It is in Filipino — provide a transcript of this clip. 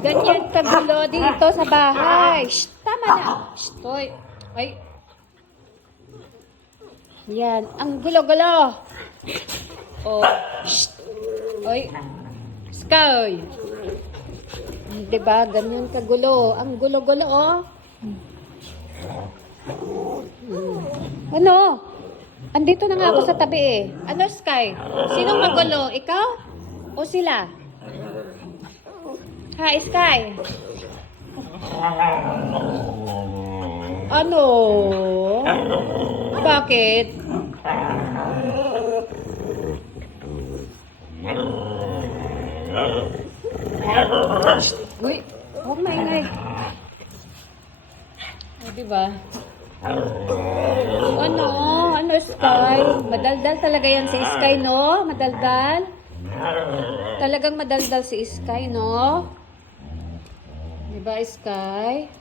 Ganyan kagulo dito sa bahay. Shh, tama na. Shh, toy. Ay. Yan. Ang gulo-gulo. Oh. Shh. Oy. Sky. Diba? Ganyan kagulo. Ang gulo-gulo, oh. Ano? Andito na nga ako sa tabi eh. Ano, Sky? Sinong magulo? Ikaw? O sila? Hi, Sky. Ano? Bakit? Uy, huwag maingay. O, diba? Ano? Ano, Sky? Madaldal talaga yan si Sky, no? Madaldal? Talagang madaldal si Sky, no? Diba, Sky?